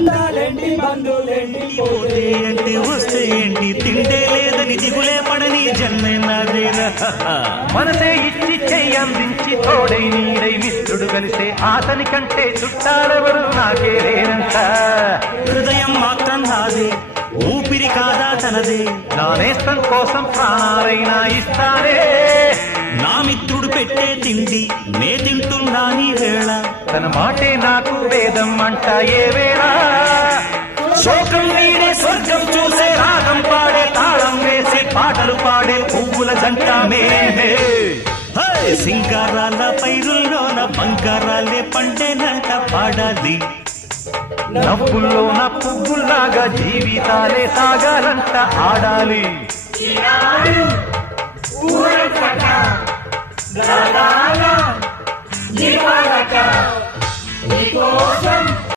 బంధాలేంటి బంధువులేంటి పోతే ఏంటి వస్తే ఏంటి తిండే లేదని దిగులే పడని జన్మే నాదేనా మనసే ఇచ్చి చెయ్యందించి తోడై నీడై మిత్రుడు కలిసే అతని కంటే చుట్టాలెవరు నాకే లేనంట హృదయం మాత్రం నాదే ఊపిరి కాదా తనదే నా నేస్తం కోసం ప్రాణాలైనా ఇస్తానే నా మిత్రుడు పెట్టే తిండి నే తింటున్నా నీ వేళ తన మాటే నాకు వేదం అంట ఏ వేళ శోకం వీడే స్వర్గం చూసే రాగం పాడే తాళం వేసే పాటలు పాడే పువ్వుల జంట మేమే సింగారాల పైరుల్లోన బంగారాలే పండేనంట పాడాలి నవ్వుల్లో నా పువ్వుల్లాగా జీవితాలే సాగాలంట ఆడాలి నీకోసం